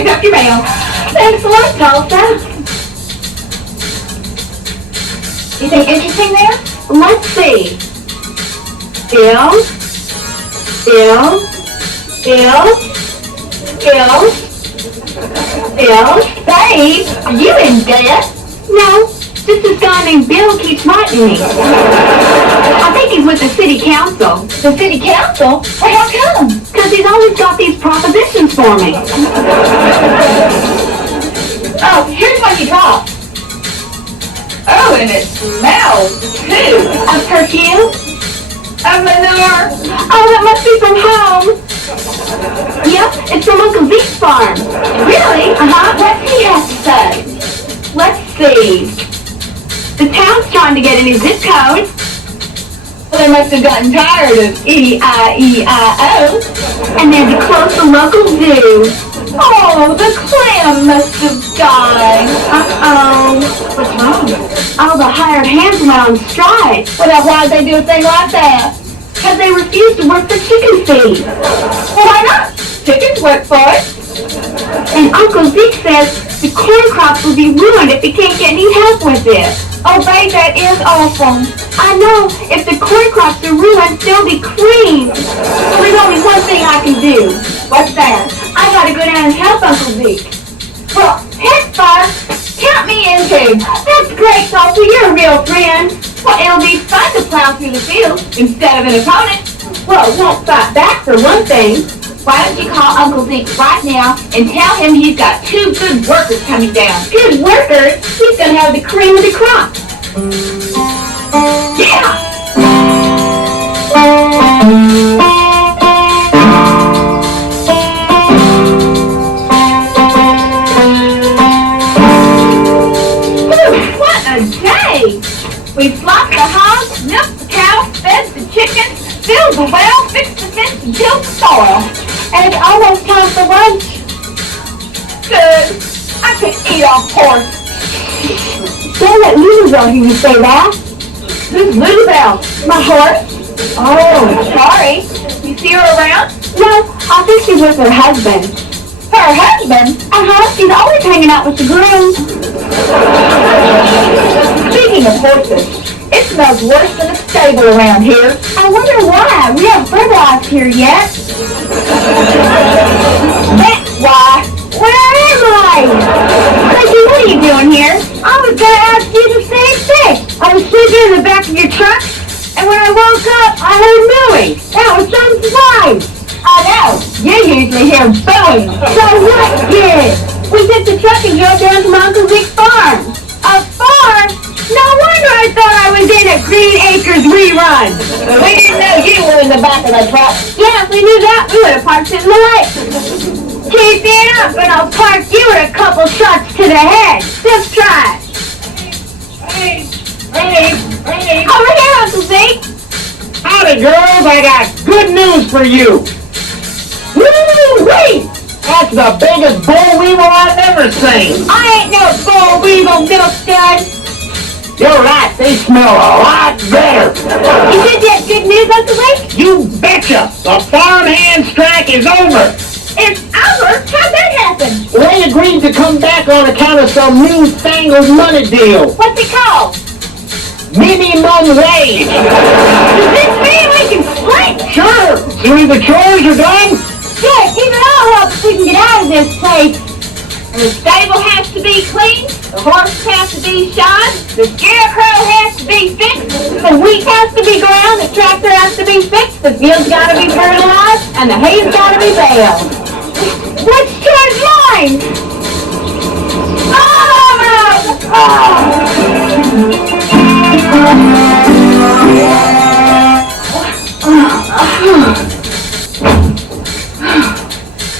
pick up your mail. Thanks a lot, Tulsa. Anything interesting there? Let's see. Bill. Babe, are you in debt? No, just this guy named Bill keeps writing me. I think he's with the city council. The city council? Well, how come? Because he's always got these propositions for me. Oh, here's one you dropped. Oh, and it smells, too. A perfume? A manure. Oh, that must be from home. Yep, it's from Uncle Zeke's farm. Really? What's he have to say? Let's see. The town's trying to get a new zip code. Well, they must have gotten tired of E-I-E-I-O. And then to close the local zoo. Oh, the clam must have died. Uh-oh. What's wrong? All the hired hands went on strike. Well, now why'd they do a thing like that? Because they refused to work for chicken feed. Well, why not? Chickens work for it. And Uncle Zeke says the corn crops will be ruined if he can't get any help with it. Oh, babe, that is awful. I know. If the corn crops are ruined, they'll be clean. Well, there's only one thing I can do. What's that? I gotta go down and help Uncle Zeke. Well, heck, Bob, count me in too. That's great, Tulsa. You're a real friend. Well, it'll be fun to plow through the field instead of an opponent. Well, it won't fight back for one thing. Why don't you call Uncle Zeke right now and tell him he's got 2 good workers coming down. Good workers. He's gonna have the cream of the crop. Yeah! What a day! We flocked the hogs, milked the cows, fed the chickens, filled the well, fixed the fence, and tilled the soil. And it's almost time for lunch. Good. I could eat a horse. Don't let Lulabelle hear you say that. Who's Lulabelle? My horse? Oh, sorry. You see her around? No, I think she's with her husband. Her husband? She's always hanging out with the groom. Speaking of horses, it smells worse than a stable around here. I wonder why. We haven't fertilized here yet. That's why. Where am I? Stinky, what are you doing here? I was gonna ask you the same thing. I was sitting in the back of your truck, and when I woke up, I heard noise. That was some surprise. I know. You usually hear booing. So what did? We took the truck and drove down to my Uncle Zeke's farm. A farm? No wonder I thought I was in a Green Acres rerun. We didn't know you were in the back of the truck. Yeah, if we knew that, we would have parked it in the lake. Keep it up, and I'll park you with a couple shots to the head. Just try it. Hey. Over here, Uncle Zeke. Howdy, girls. I got good news for you. Woo-wee! That's the biggest boll weevil I've ever seen. I ain't no boll weevil milk stud. You're right. They smell a lot better. You did that good news, Uncle Zeke? You betcha. The farmhand strike is over. It's over? How'd that happen? They agreed to come back on account of some newfangled money deal. What's it called? Minimum wage. Does this mean we can sleep? Sure. Soon as the chores are done. Good, keep it all up so we can get out of this place. The stable has to be clean, the horse has to be shod, the scarecrow has to be fixed, The wheat has to be ground, the tractor has to be fixed, the field's gotta be fertilized, and the hay's gotta be baled. Which towards mine?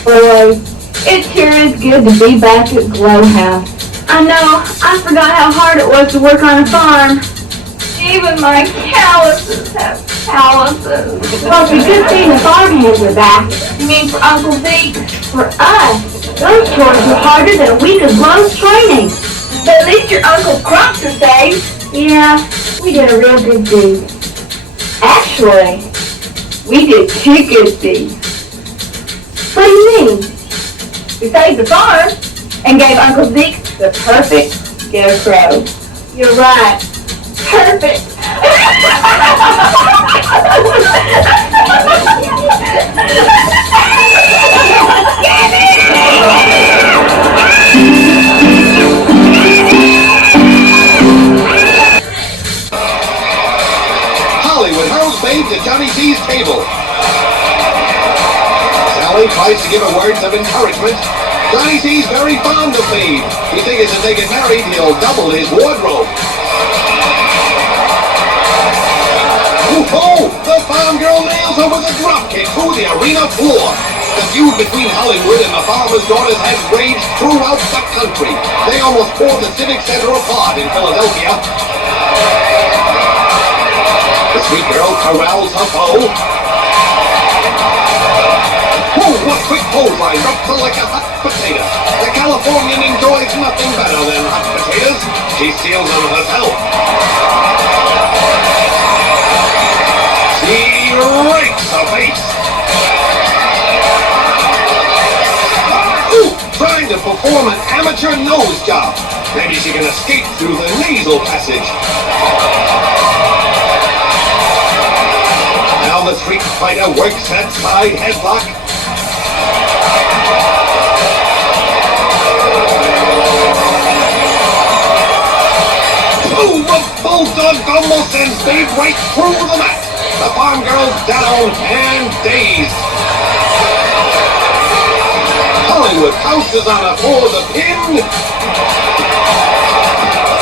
Boy, it sure is good to be back at Glow House. I know, I forgot how hard it was to work on a farm. Even my calluses have calluses. Well, it's a good thing the farmhands are back. You mean for Uncle Zeke? For us, those chores were harder than a week of Glow's training. But at least your uncle's crops are saved. Yeah, we did a real good deed. Actually, we did 2 good deeds. What do you mean? We saved the farm and gave Uncle Zeke the perfect scarecrow. You're right. Perfect. Hollywood hurls Babe to Johnny C's table. Sally tries to give her words of encouragement. Johnny C's very fond of Babe. He figures if they get married, he'll double his wardrobe. Oh, the farm girl nails her with a dropkick through the arena floor. The feud between Hollywood and the farmer's daughters has raged throughout the country. They almost tore the Civic Center apart in Philadelphia. The sweet girl corrals her foe. Oh, what quick clothesline, dropped her like a hot potato. The Californian enjoys nothing better than hot potatoes. She steals them herself. She rakes her face. Ooh, trying to perform an amateur nose job. Maybe she can escape through the nasal passage. Now the street fighter works that side headlock. Oh, the bulldog almost sends Babe right through the mat. The farm girl's down and dazed. Hollywood pounces on her for the pin.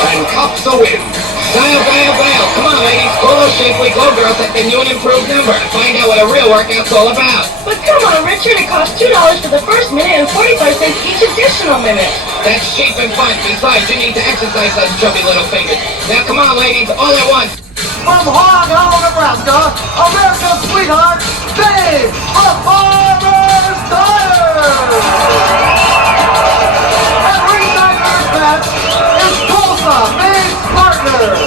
And cups a win. Well, come on ladies, pull those shapely glow girls at the new and improved number and find out what a real workout's all about. But come on, Richard, it costs $2 for the first minute and 45 cents each additional minute. That's cheap and fun. Besides, you need to exercise those chubby little fingers. Now come on ladies, all at once. From Hog, Nebraska, America's sweetheart, Babe, the farmer's daughter! And ringside her match is Tulsa, Babe's partner!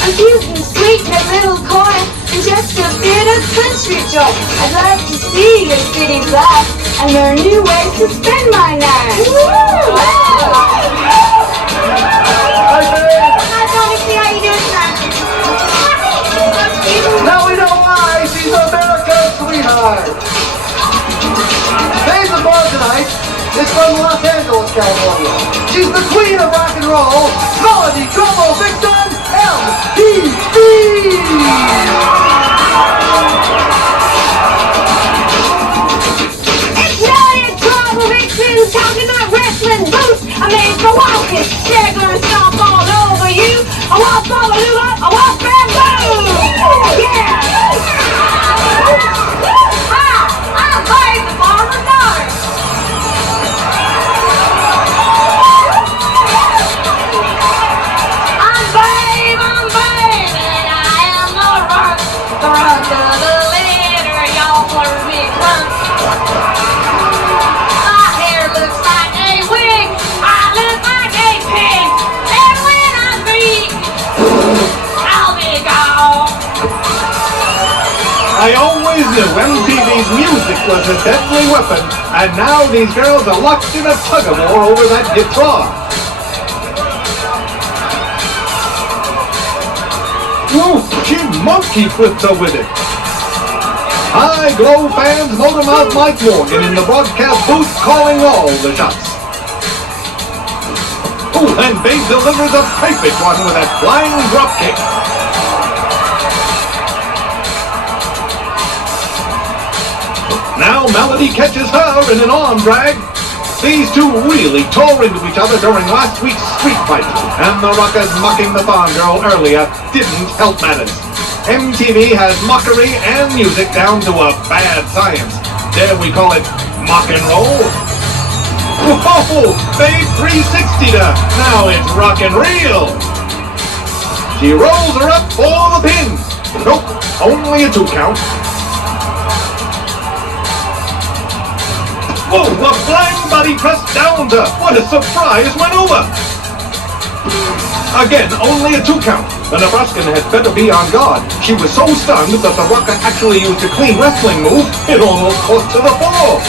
I'm cute and sweet in a little corner and just a bit of country joy. I'd like to see your city's life and learn new ways to spend my night. Hi, Babe! Hi, Tony. See how you doing tonight? Now we know why she's America's sweetheart! Babe's bar tonight is from Los Angeles, California. She's the queen of rock and roll, Melody Como Vixen MTV! It's Melody Como Vixen talking about wrestling boots. I made for walking. They're gonna stomp all over you. I want bubble up. I want bamboo. Yeah. Hi, I'm Babe, the farmer's daughter. I'm Babe, and I am the rock. The rock of the litter, y'all for me crunk. My hair looks like a wig. I look like a pig. And when I speak, I'll be gone. I always knew MTV's music was a deadly weapon, and now these girls are locked in a tug-of-war over that guitar. Ooh, she monkey flips her with it. High Glow fans motor mouth Mike Morgan in the broadcast booth calling all the shots. Ooh, and Babe delivers a perfect one with that flying dropkick. Now Melody catches her in an arm drag. These two really tore into each other during last week's street fight, and the rockers mocking the farm girl earlier didn't help matters. MTV has mockery and music down to a bad science. Dare we call it mock and roll? Whoa! Babe 360'd her. Now it's rock and reel. She rolls her up for the pin. Nope, only a 2 count. Whoa, a flying body press down to her. What a surprise maneuver. Again, only a 2 count. The Nebraskan had better be on guard. She was so stunned that the Rocker actually used a clean wrestling move, it almost close to the floor.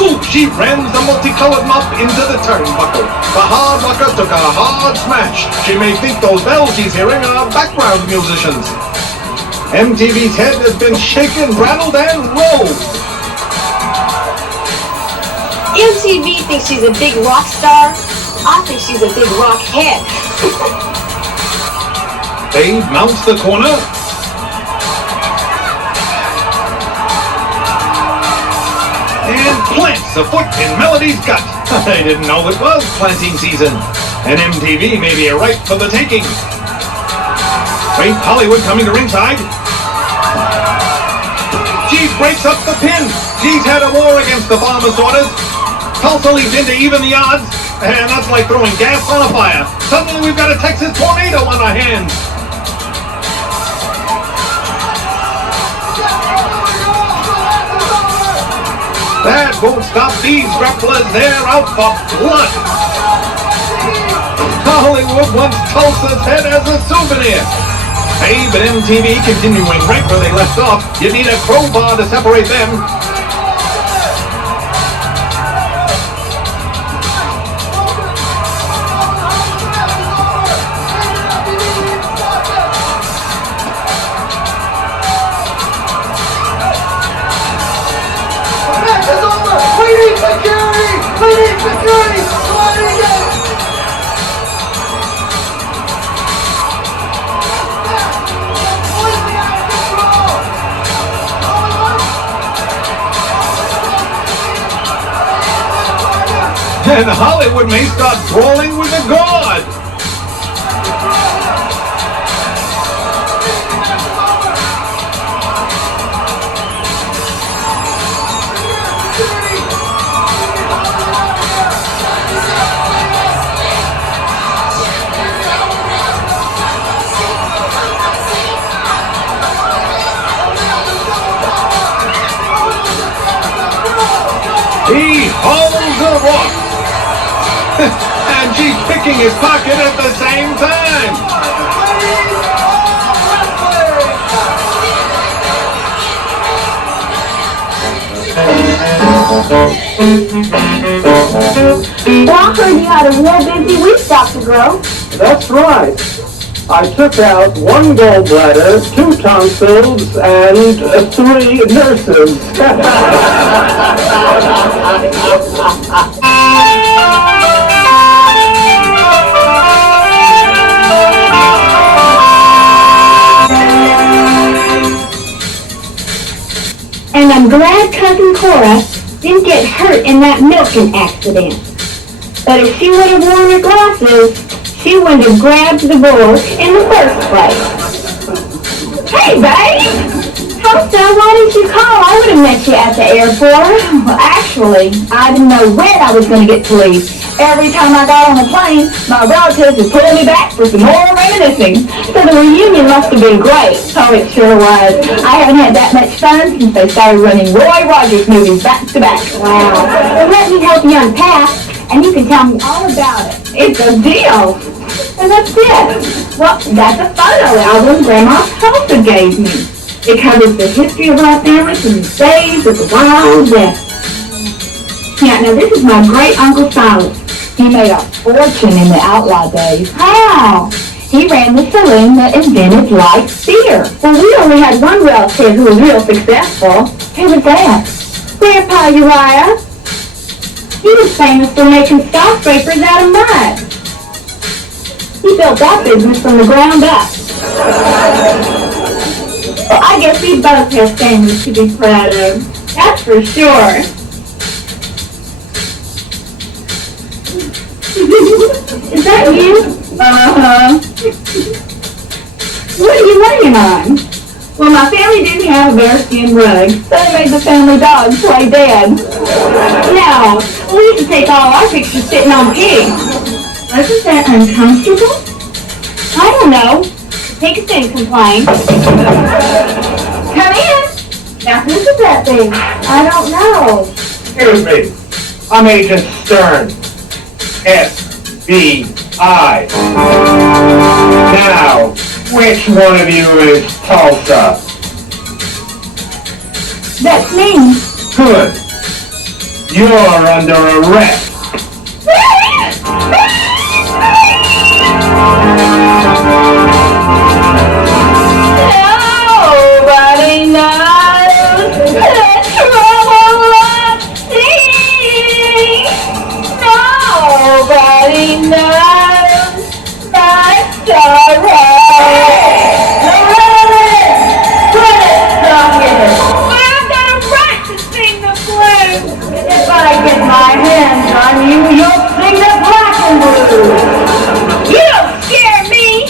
Ooh, she rams the multicolored mop into the turnbuckle. The hard Rocker took a hard smash. She may think those bells she's hearing are background musicians. MTV's head has been shaken, rattled, and rolled. MTV thinks she's a big rock star. I think she's a big rock head. Dave mounts the corner. And plants a foot in Melody's gut. I didn't know it was planting season. And MTV may be ripe for the taking. Great Hollywood coming to ringside. She breaks up the pin. She's had a war against the farmer's daughters. Tulsa leads into even the odds, and that's like throwing gas on a fire. Suddenly we've got a Texas tornado on our hands. That won't stop these grapplers. They're out for blood. Hollywood wants Tulsa's head as a souvenir. Babe and MTV continuing right where they left off. You need a crowbar to separate them. And Hollywood may start brawling with the God. He holds the rock. And she's picking his pocket at the same time. Well, I heard you had a real busy week, Dr. Grove. That's right. I took out 1 gallbladder, 2 tonsils, and 3 nurses. And I'm glad Cousin Cora didn't get hurt in that milking accident. But if she would have worn her glasses, she wouldn't have grabbed the bull in the first place. Hey, babe! So why didn't you call? I would have met you at the airport. Well, actually, I didn't know when I was going to get to leave. Every time I got on the plane, my relatives would pull me back for some more reminiscing. So the reunion must have been great. Oh, it sure was. I haven't had that much fun since they started running Roy Rogers movies back to back. Wow. Well, let me help you unpack, and you can tell me all about it. It's a deal. And that's it. Well, that's a photo album Grandma Tulsa gave me. It covers the history of our family from the days of the Wild West. Yeah, now this is my great Uncle Silas. He made a fortune in the outlaw days. How? He ran the saloon that invented light beer. Well, we only had one relative who was real successful. Who was that? Grandpa Uriah. He was famous for making skyscrapers out of mud. He built that business from the ground up. Well, I guess we both have families to be proud of. That's for sure. Is that you? Uh-huh. What are you laying on? Well, my family didn't have a bearskin rug, so they made the family dog play dead. Now, we used to take all our pictures sitting on pigs. Wasn't that uncomfortable? I don't know. Pigs didn't complain. Come in. Now, who's that thing? I don't know. Excuse me. I'm Agent Stern. FBI. Now, which one of you is Tulsa? That's me. Good. You're under arrest. Nobody knows the trouble I'm seeing. Nobody knows my sorrow. I've got a right to sing the blues. If I get my hands on you, you'll sing the black and blue. You don't scare me,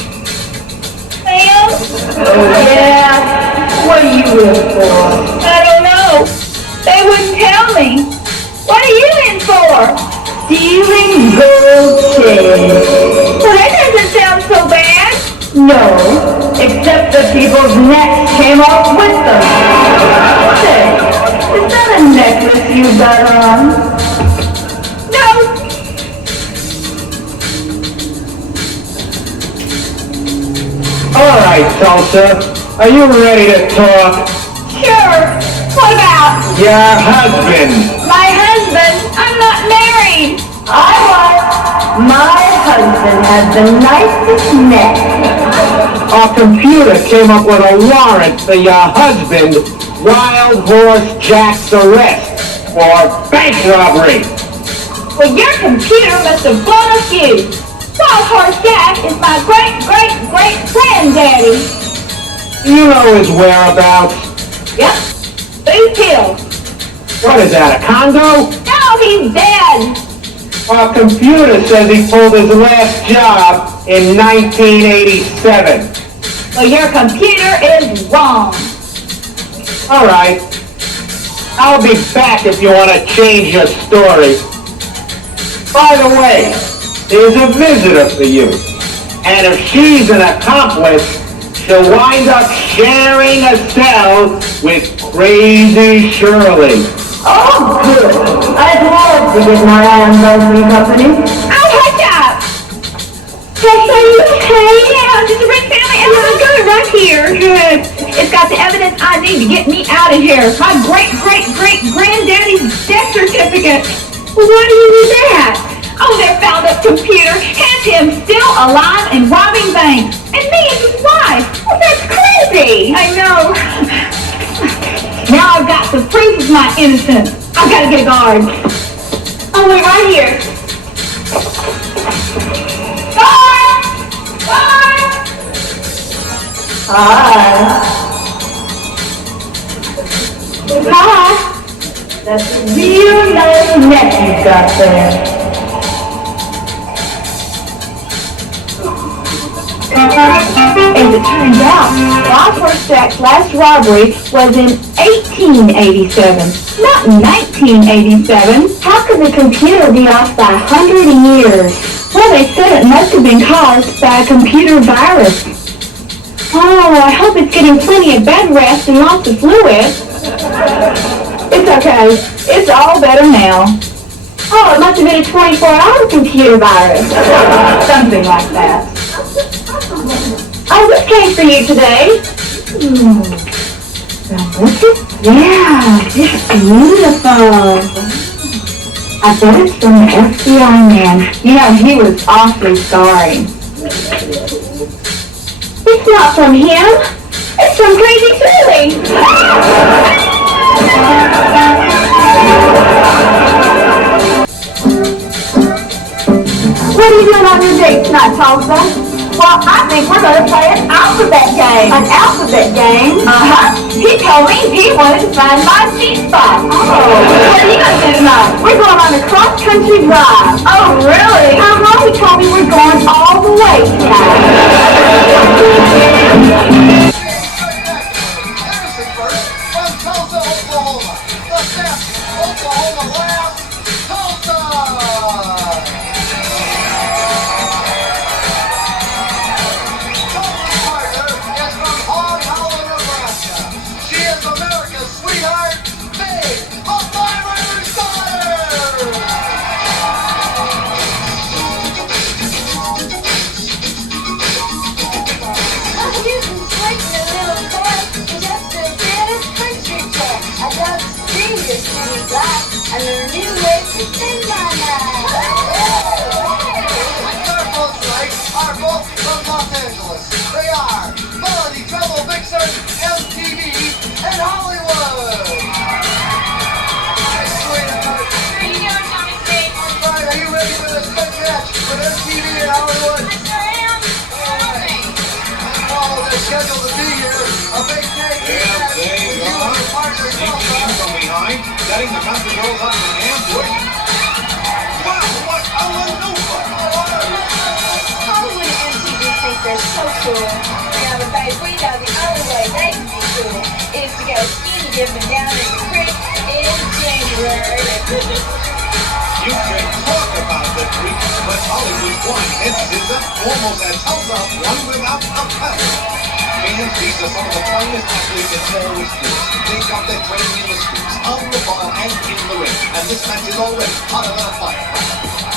Sam. Oh, yeah? What are you in for? I don't know. They wouldn't tell me. What are you in for? Stealing gold chains. Well, that doesn't sound so bad. No, except the people's necks came off with them. Say, is that a necklace you got on? No. All right, Tulsa. Are you ready to talk? Sure. What about Your husband. my husband? I'm not married. I was. My husband has the nicest neck. Our computer came up with a warrant for your husband, Wild Horse Jack's arrest for bank robbery. Well, your computer must have blown a fuse. Wild Horse Jack is my great-great-great-granddaddy. You know his whereabouts. Yep. Who's killed? What is that, a Congo? No, he's dead. Our computer says he pulled his last job in 1987. Well, your computer is wrong. All right. I'll be back if you want to change your story. By the way, there's a visitor for you. And if she's an accomplice, she'll wind up sharing a cell with Crazy Shirley. Oh, good. I'd love to get my hands on the company. Oh, watch out. Hey, are you okay? Yeah, just a rich family. And I'm good right here. Good. It's got the evidence I need to get me out of here. My great-great-great-granddaddy's death certificate. Well, why do you need that? Oh, their found-up computer has him still alive and robbing banks. And me as his wife. Well, that's crazy. I know. Now I've got the proof of my innocence. I've got to get a guard. Oh, wait, right here. Guard! Guard! Hi. Hi. That's a real nice neck you've got there. As it turns out, Wild Horse Jack's last robbery was in 1887, not 1987. How could the computer be off by 100 years? Well, they said it must have been caused by a computer virus. Oh, I hope it's getting plenty of bed rest and lots of fluid. It's okay. It's all better now. Oh, it must have been a 24-hour computer virus. Something like that. Oh, this came for you today. Yeah, it's beautiful. I bet it's from the FBI man. You know, he was awfully sorry. It's not from him. It's from Crazy Shirley. What are you doing on your date tonight, Tulsa? Well, I think we're going to play an alphabet game. An alphabet game? Uh-huh. He told me he wanted to find my G-spot. Oh. What are you going to do tonight? We're going on a cross-country drive. Oh, really? Uh-huh. He told me we're going all the way tonight. Everything first from Tulsa, Oklahoma. The best Oklahoma lab, Tulsa! Tulsa's partner is from Hog Hollow, Nebraska. She is America's sweetheart, Babe, a farmer's daughter! and their new way to spend my life. Our folks tonight are both from Los Angeles. They are Melody Trouble Vixen, MTV, and Hollywood. Nice sweetheart. Here you go, Tommy State. All right, are you ready for this big match with MTV and Hollywood? I sure am. All they're scheduled to be here. A big day here. Yeah, they With you and are. your partner, Sneaking in from behind, setting the country girls up in an ambush. Wow, what a maneuver! Hollywood and MTV think they're so cool. Now the babe, we know the only way they can be cool is to go skinny dipping down in the creek in January. You can talk about the creek, but Hollywood's one hits is up almost as Tulsa, one without a paddle. And these are some of the finest athletes in all the sports. They've got their training in the streets, on the ball, and in the ring. And this match is already hotter than a fire.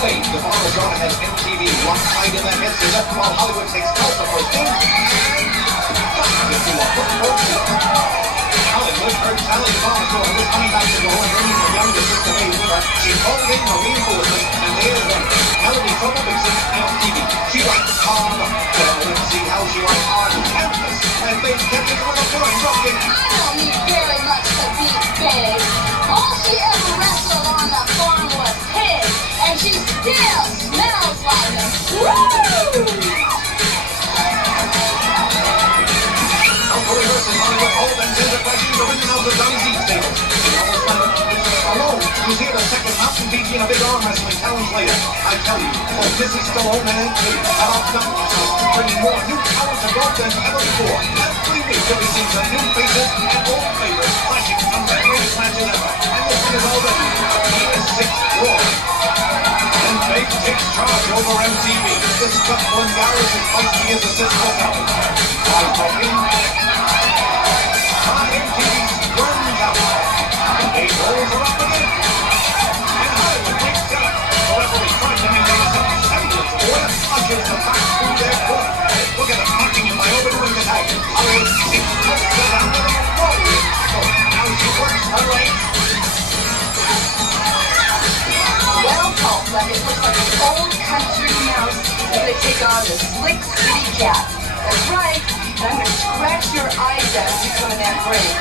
Wade, the father's daughter, has MTV one side in the head scissor, while Hollywood takes Tulsa for a spin, and into a football kick. Hollywood heard Sally the father's daughter was coming back to go and bringing her younger sister Wade with her. She called in Marine Foolishness, and there's one. Melody Trouble Vixen, MTV. She likes hard. Well, let's see how she likes hard. Campus. And they kept it with a point, dropping. I don't need very much to be big. All she ever wrestled on the farm was pigs, and she still smells like a woo! Uncle versus Hollywood Hope and Enterprises original of the Johnny Z stable. Alone, you hear the second mountain beat in a big arm wrestling challenge later. I tell you, this is Stallone and Kate have outdone themselves, bringing more new talent to golf than ever before. Every week you'll be seeing some new faces and old favorites flashing some of the greatest matches ever. And this one is already the sixth draw. And Faith takes charge over MTV. This Scotland gal is as feisty as a sister talent. While talking, MTV squirms out. They rolls her up again. And Hollywood takes out. The referee trying to maintain some semblance of order. Ushers them back through their corner. Look at them knocking him by overdoing the tag. Hollywood takes Tulsa down with a rolling tackle. Now she works her legs. Well, Tulsa, it looks like an old country mouse is going to take on the slick city cat. That's right. And I'm going to scratch your eyes out if you come in that ring.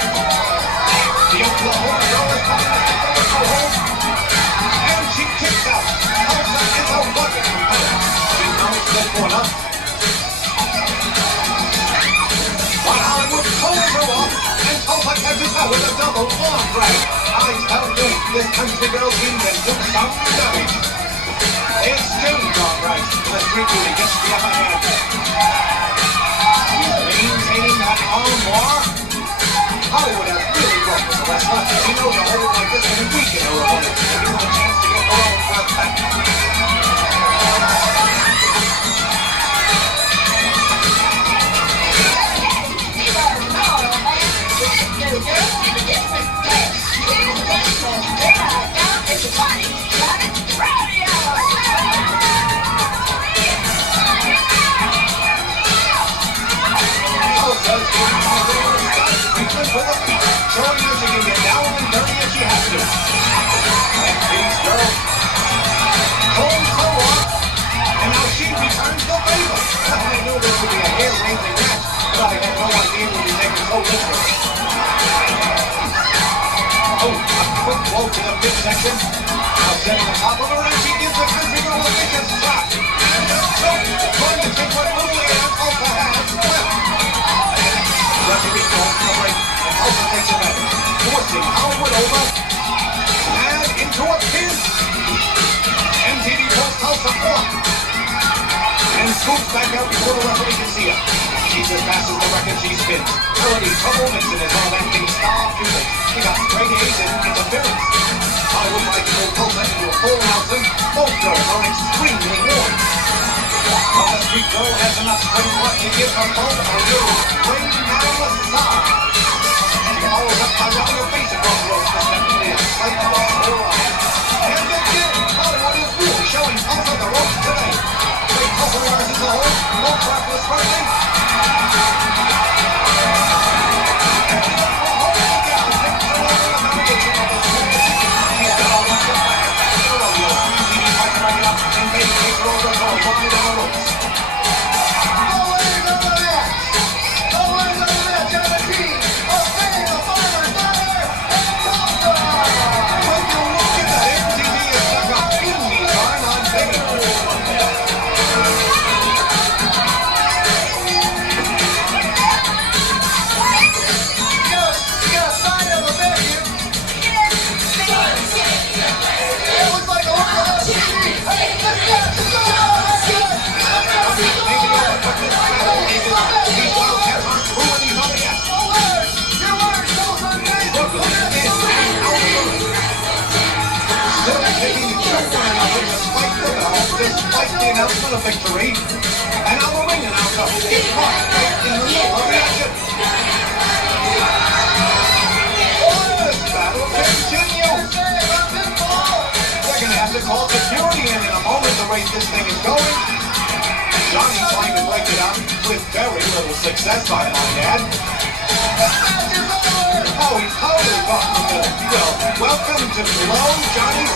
The Oklahoma girl is coming back from the home. And she kicks out. Tulsa is a rugged competitor. She mounts the corner. But Hollywood pulls her off, and Tulsa catches her with a double arm drag. I tell you, this country girl can do some damage. It's still not right. The street beauty gets the upper hand. She's maintaining that arm war. Hollywood has really worked with the wrestler. She knows a hold like this can weaken her opponent and give her a chance to get her own breath back. With a feet, showing her she can get down and dirty if she has to. And these girls holds her off, and now she returns the favor. I knew this would be a hair-raising match, but I had no idea it would be taken so literally. Oh, a quick blow to the midsection. Now setting the top of her, and she gives the country girl a vicious shot. And a choke, going to take what little air Tulsa has left. Referee calls for the break. Tulsa takes it back, forcing Hollywood over and into a pin. MTV pulls Tulsa off and scoops back out before the referee can see her. She surpasses the record she spins. Melody Trouble Vixen is one of acting star pupils. She got straight A's in interference. Hollywood tries to pull Tulsa into a full announcing. Both girls are extremely worn. But the street girl has enough strength left to give her both a little spring massage. She follows up by rubbing her face across the ropes, respectively a slight above her eyes. And again, Hollywood is really showing Tulsa the ropes today. They pulverizes the whole, no trackless burning. She's got a despite the bell, despite the announcement of victory. And now the ring announcer is caught right in the middle of the action. This battle continues. They're going to have to call security in a moment the way this thing is going. Johnny trying to break it up with very little success, I might add. Oh, he's totally caught in the middle. Well, welcome to Blow Johnny